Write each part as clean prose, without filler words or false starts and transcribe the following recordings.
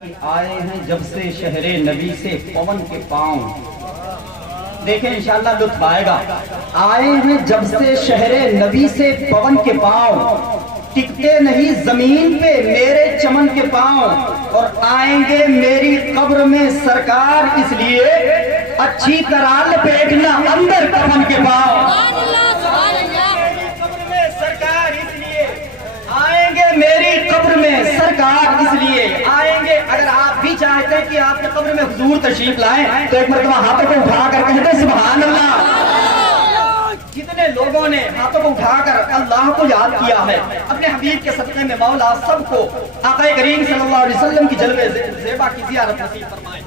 آئے ہیں جب سے شہر نبی سے پون کے پاؤں. دیکھیں انشاءاللہ لطف آئے گا. آئے ہیں جب سے شہر نبی سے پون کے پاؤں، ٹکتے نہیں زمین پہ میرے چمن کے پاؤں، اور آئیں گے میری قبر میں سرکار اس لیے اچھی طرح لپیٹنا اندر کفن کے پاؤں. میری قبر میں سرکار اس لیے آئیں گے. اگر آپ بھی چاہتے ہیں کہ آپ کے قبر میں حضور تشریف لائیں تو ایک مرتبہ ہاتھوں کو اٹھا کر کہتے ہیں سبحان اللہ. جتنے لوگوں نے ہاتھوں کو اٹھا کر اللہ کو یاد کیا ہے اپنے حبیب کے صدقے میں، مولا سب کو آقا کریم صلی اللہ علیہ وسلم کی جلوے زیبا کی زیارت نصیب فرمائے.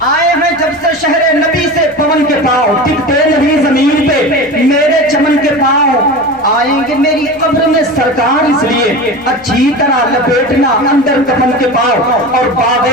آئے ہیں جب سے شہر نبی سے پون کے پاؤں، ٹکتے نہیں زمین پہ میرے چمن کے پاؤں، آئیں گے میری قبر میں سرکار اس لیے اچھی طرح لپیٹنا اندر کفن کے پاؤں. اور باغ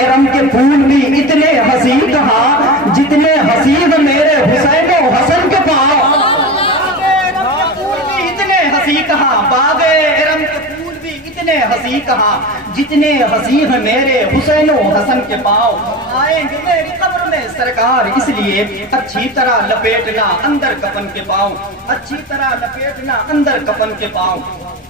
ارم کے پھول بھی اتنے ہنسی کہاں جتنے حسین میرے حسین و حسن کے پاؤں. اتنے ہنسی کہاں باغ ارم کے پھول بھی اتنے ہنسی کہاں جتنے ہنسی ہیں میرے حسین و حسن کے پاؤں. آئیں گے میری قبر میں سرکار اس لیے اچھی طرح لپیٹنا اندر کفن کے پاؤں، اچھی طرح لپیٹنا اندر کفن کے پاؤں.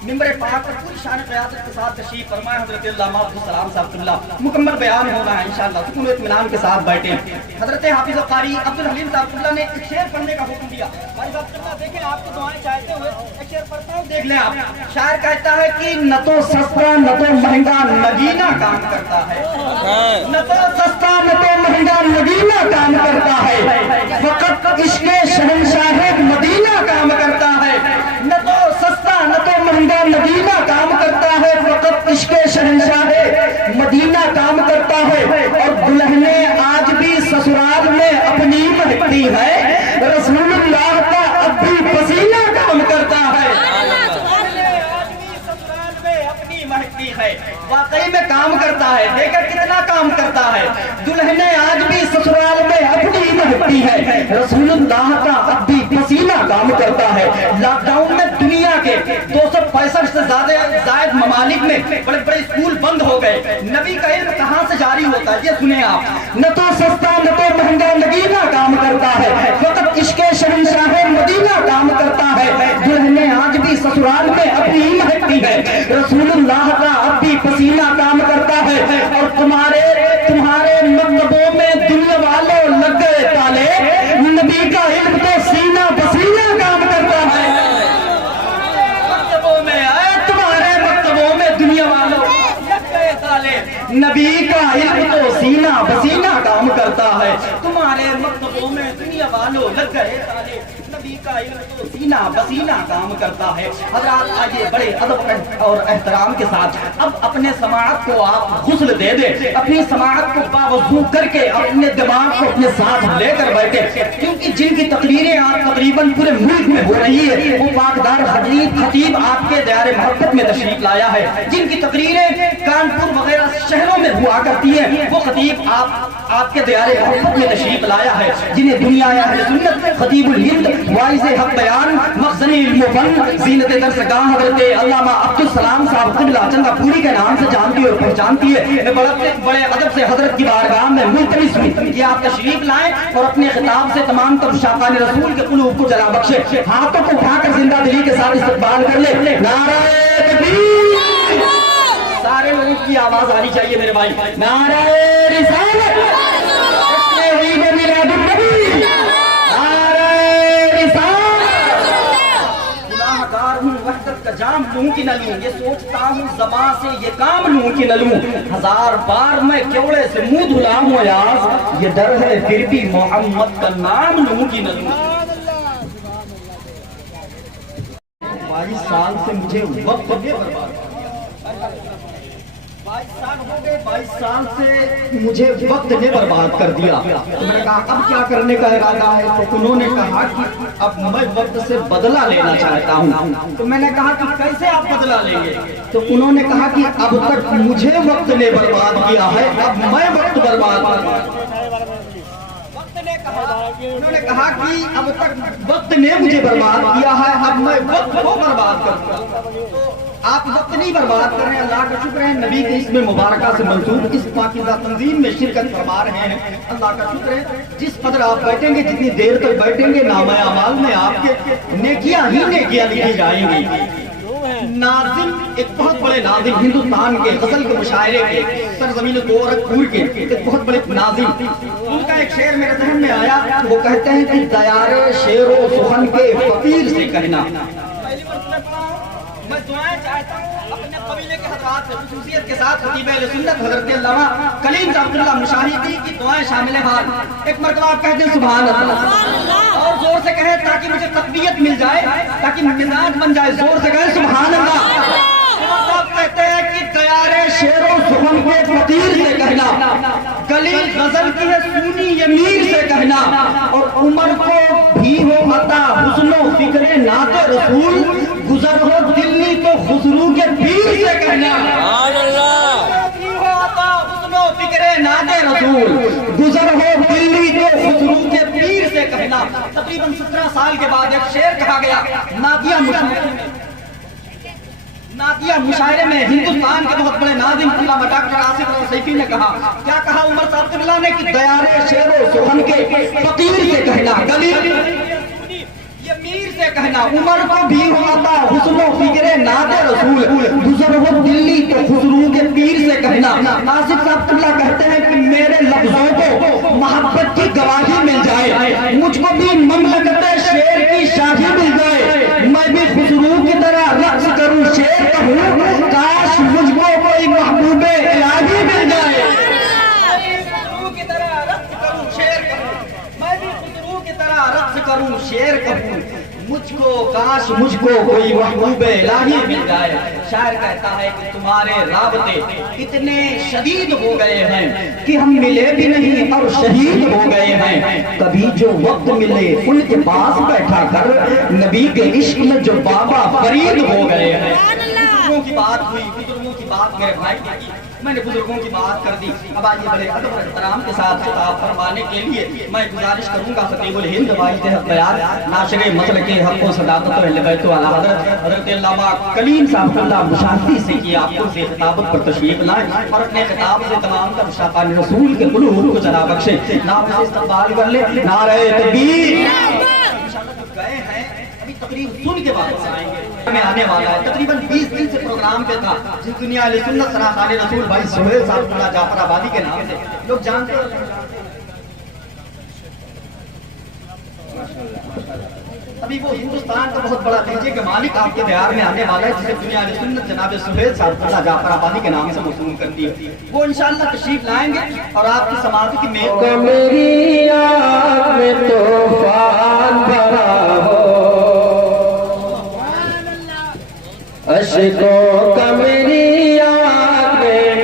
ممبر پاک پر پوری شان قیادت کے ساتھ تشریف فرمائے حضرت علامہ عبدالسلام صاحب اللہ. مکمل بیان ہونا ہے انشاءاللہ، سکون و اطمینان کے ساتھ بیٹھیں. حضرت حافظ و قاری عبدالحلیم صاحب اللہ نے ایک شعر پڑھنے کا حکم دیا. بھائی صاحب دیکھیں آپ کو دعائیں چاہتے ہوئے ایک شعر پڑھتا ہوں، دیکھ لیں آپ. شاعر کہتا ہے کہ نہ تو سستا نہ تو مہنگا نگینا کام کرتا ہے، نہ تو سستا نہ تو مہنگا نگینا کام کرتا ہے، فقط عشق شہنشاہ مدینہ کام کرتا ہے. نہ تو سستا نہ تو مہنگا نگینا کام کرتا ہے، فقط عشق شہنشاہ مدینہ کام کرتا ہے. اور دلہنیں آج بھی سسرال میں اپنی مہکتی ہے، رسول اللہ کا اب بھی پسینہ کام کرتا ہے. ہے واقعی میں کام کرتا ہے. دیکھیں کتنا کام کرتا ہے. دلہنیں آج بھی سسرال میں اپنی مہکتی ہے، رسول اللہ کا اب بھی پسینہ کام کرتا ہے. لاک ڈاؤن میں دنیا کے 265 سے زائد ممالک میں بڑے بڑے اسکول بند ہو گئے. نبی کا علم کہاں سے جاری ہوتا ہے یہ سنیں آپ. نہ تو سستا نہ تو مہنگا نگینا کام کرتا ہے، فقط عشق شہنشاہ مدینہ کام کرتا ہے. دلہنیں آج بھی سسرال میں اپنی مہکتی ہے، رسول اللہ کا اب بھی پسینہ کام کرتا ہے. اور تمہارے مکتبوں میں دنیا والوں لگ گئے تالے، نبی کا علم تو سینہ پسینہ کام کرتا ہے. مکتبوں میں تمہارے مکتبوں میں دنیا والوں لگ گئے تالے، نبی کا علم تو سینہ پسینہ کام کرتا ہے. تمہارے مکتبوں میں دنیا والوں لگ گئے تالے، نبی کا علم تو سینہ پسینہ کام کرتا ہے. حضرات آئیے بڑے ادب اور احترام کے ساتھ اب اپنے سماعت کو آپ غسل دے دیں، اپنی سماعت کو باوضو کر کے اپنے دماغ کو اپنے ساتھ لے کر بیٹھے، کیونکہ جن کی تقریریں آپ تقریباً پورے ملک میں ہو رہی ہے وہ پاکدار خطیب آپ کے دیار محبت میں تشریف لایا ہے. جن کی تقریریں کانپور وغیرہ شہروں میں ہوا کرتی ہیں وہ خطیب آپ کے دیار محبت میں تشریف لایا ہے. جنہیں دنیا اہل سنت خطیب الہند واعظ حق بیان مخزن علم و فن زینت درسگاہ حضرت علامہ عبدالسلام صاحب قبلہ چنگا پوری کے نام سے جانتی اور پہچانتی ہے. میں بڑے ادب سے حضرت کی بارگاہ میں ملتمس ہوں کہ آپ تشریف لائیں اور اپنے خطاب سے تمام شاقان رسول کے قلوب کو جلا بخشے. ہاتھوں کو اٹھا کر زندہ دلی کے ساتھ استقبال کر لے. نعرہ تکبیر، سارے لوگوں کی آواز آنی چاہیے میرے بھائی. نعرہ رسالت، وحدت کا جام لوں کی نہ لوں، یہ سوچتا ہوں زبان سے یہ کام لوں کی نہ لوں. ہزار بار میں کیوڑے سے منہ دھلا ہوں ایاز، یہ ڈر ہے پھر بھی محمد کا نام لوں کی نہ لوں. 22 سال سے مجھے وقت برباد، 22 سال ہو گئے، 22 سال سے مجھے وقت نے برباد کر دیا. تو میں نے کہا اب کیا کرنے کا ارادہ ہے؟ تو انہوں نے کہا کہ اب میں وقت سے بدلہ لینا چاہتا ہوں. تو میں نے کہا کہ کیسے آپ بدلہ لیں گے؟ تو انہوں نے کہا کہ اب تک مجھے وقت نے برباد کیا ہے، اب میں وقت برباد کروں. انہوں نے کہا کہ اب تک وقت نے مجھے برباد کیا ہے، اب میں وقت کو برباد کروں. آپ وقت نہیں برباد کر رہے ہیں، اللہ کا شکر ہے نبی کے اسم مبارکہ سے منسوب اس پاکیزہ تنظیم میں شرکت فرما رہے ہیں، اللہ کا شکر ہے جس قدر آپ بیٹھیں گے، جتنی دیر تک بیٹھیں گے، نامہ اعمال میں آپ کے نیکیاں ہی نیکیاں لکھی جائیں گی۔ ناظم ایک بہت بڑے ناظم ہندوستان کے غزل کے مشاعرے کے سرزمین گورکھپور کے ایک بہت بڑے ناظم، ان کا ایک شعر میرے ذہن میں آیا، وہ کہتے ہیں کہ دیار شعر و سخن کے فقیر سے کہنا۔ میں دعائیں چاہتا ہوں اپنے قبیلے کے حضرات سے خصوصیت کے ساتھ خطیب اہل سنت حضرت علامہ کلیم صاحب اللہ مشاہدی کی دعائیں شامل حال۔ ایک مرتبہ آپ کہتے ہیں سبحان اللہ، اور زور سے کہیں تاکہ مجھے تقویت مل جائے، تاکہ مزاج بن جائے، زور سے کہیں سبحان اللہ۔ صاحب کہتے ہیں کہ دیار شعر و سخن کے فقیر سے کہنا، کلیم غزل کی ہے سونی یہ میر سے کہنا، اور عمر کو بھی ہو عطا حسن و فکر نعت رسول، گزر ہو دلی تو خسرو کے پیر سے کہنا۔ فکر نعت رسول گزر ہو دلی تو خسرو کے پیر سے کہنا۔ تقریباً 17 سال کے بعد ایک شعر کہا گیا نعتیہ مشاعرے میں ہندوستان کے بہت بڑے ناظم علامہ ڈاکٹر آصف السیفی نے کہا، کیا کہا عمر صاحب قبلہ نے کہ دیار شعر و سخن کے فقیر سے کہنا، کلیم یہ میر سے کہنا، عمر کو بھی ہو عطا حسن و فکر نعت رسول، گزر ہو دلی تو خسرو کے پیر سے کہنا۔ آصف صاحب قبلہ کہتے ہیں کہ میرے لفظوں کو محبت کی گواہی مل جائے، مجھ کو بھی مملکت شعر کی شاہی مل جائے، میں بھی خسرو کی طرح رقص کروں شعر کہوں، کاش مجھ کو کوئی محبوب الہی مل جائے۔ خسرو کی طرح رقص کروں شعر کہوں، میں بھی خسرو کی طرح رقص کروں شعر کہوں، مجھ کو کاش مجھ کو کوئی محبوب الہی مل جائے۔ شاعر کہتا ہے کہ تمہارے رابطے اتنے شدید ہو گئے ہیں کہ ہم ملے بھی نہیں اور شہید ہو گئے ہیں، کبھی جو وقت ملے ان کے پاس بیٹھا کر نبی کے عشق میں جو بابا فرید ہو گئے ہیں۔ بزرگوں کی بات ہوئی، بزرگوں کی بات میرے بھائی کی، میں نے بزرگوں کی بات کر دی، اب آئیے بڑے ادب و احترام کے ساتھ خطاب فرمانے کے لیے میں گزارش کروں گا خطیب الہند واحد اختیار ناشر مسلک حق و صداقت و اہل بیت و اعلی حضرت علامہ کلیم صاحب اللہ مشاہدی سے کی آپ کو سے خطابت پر تشریف لائیں اور اپنے خطاب سے تمام تر مشاقان رسول کے قلوب کو جناب بخشیں۔ نام سے استقبال کر لیں، نعرہ تکبیر۔ انشاءاللہ جو گئے ہیں ابھی تقریب سن کے بعد آئیں گے میں آنے والا ہے، تقریباً 20 دن سے پروگرام پہ تھا، جس دنیا علیہ سنت سنا خان رسول بھائی سہیل صاحب اللہ جعفر آبادی کے نام سے لوگ جانتے ہیں۔ ابھی وہ ہندوستان کا بہت بڑا لہجے کے مالک آپ کے دیار میں آنے والا ہے، جسے دنیا علیہ سنت جناب سہیل صاحب اللہ جعفر آبادی کے نام سے موسوم کرتی ہے، وہ انشاءاللہ تشریف لائیں گے اور آپ کی سماعت کی میری آنکھ میں طوفان بھرا ہو، اشکوں کا میری آنکھ میں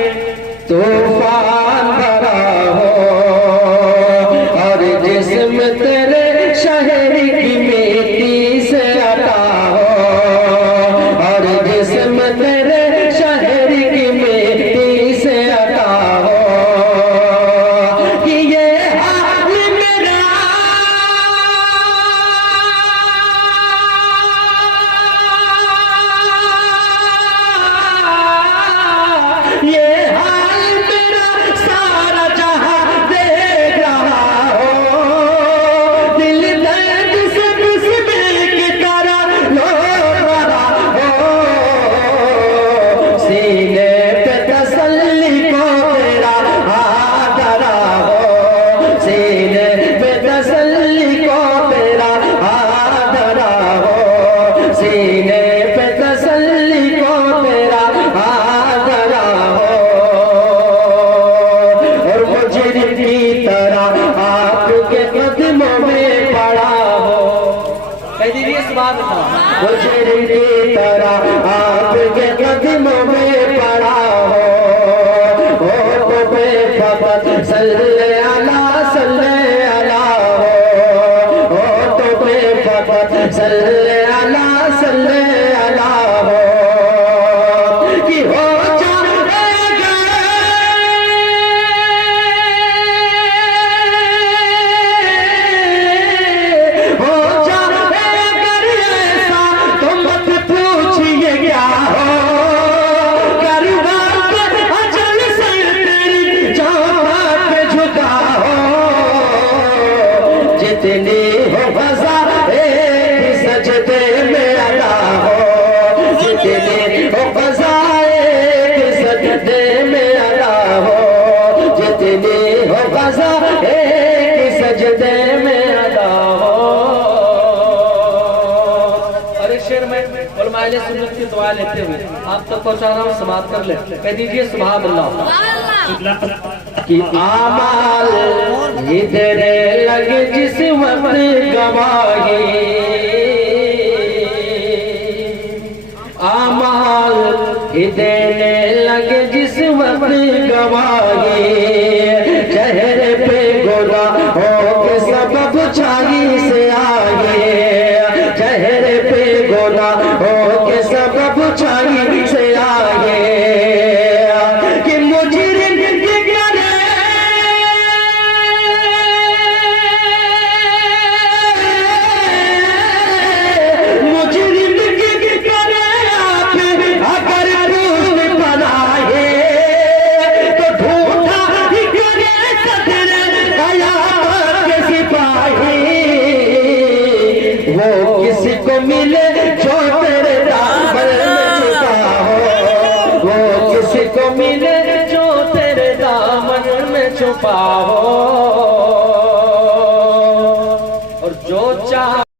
طوفان بھرا ہو، اور جسم تیرے شہر کی مٹی سے عطا ہو، اور جسم تیرے شہر کی مٹی سے عطا ہو، کہ یہ حال میرا یہ حال میرا سارا جہاں دیکھ رہا ہو، دل درد سے بسمل کی طرح رو رہا ہو، سینے پہ تسلی کو تیرا ہاتھ دھرا ہو، سینے پہ تسلی کو تیرا ہاتھ دھرا ہو، سینے پہ تسلی کو تیرا ہاتھ دھرا ہو، اور مجرم کی طرح آپ کے قدموں میں پڑا ہو، مجرم کی طرح آپ کے قدموں میں پڑا ہو، ہوٹوں پہ فقط صلی اللہ صلی اللہ ہو، ہوٹوں پہ فقط صلی اللہ صلی اللہ ہو، کہ ہو جائے گا ہو جائے گا ایسا تو مت پوچھئے کیا ہو، دعا لیتے ہوئے آپ تک پہنچا رہا ہوں، سماعت کر لیں، کہہ دیجئے سبحان اللہ۔ کہ آمال ادھر لگ جس وقت گواہی، آمال ادھر لگ جس وقت گواہی، چہرے پہ گناہوں کے سبب چھائی سے آگے، چہرے پہ گناہوں کے سبب چھائی سے آگے، کہ مجرم کی کرے مجرم کی کرے آپ اگر پوچھ بنائے تو ڈھونڈا ہی کرے صدر قیامت کے سپاہی، وہ کسی کو ملے جو تیرے دامن میں چھپا ہو، وہ کسی کو ملے جو تیرے دامن میں چھپا ہو۔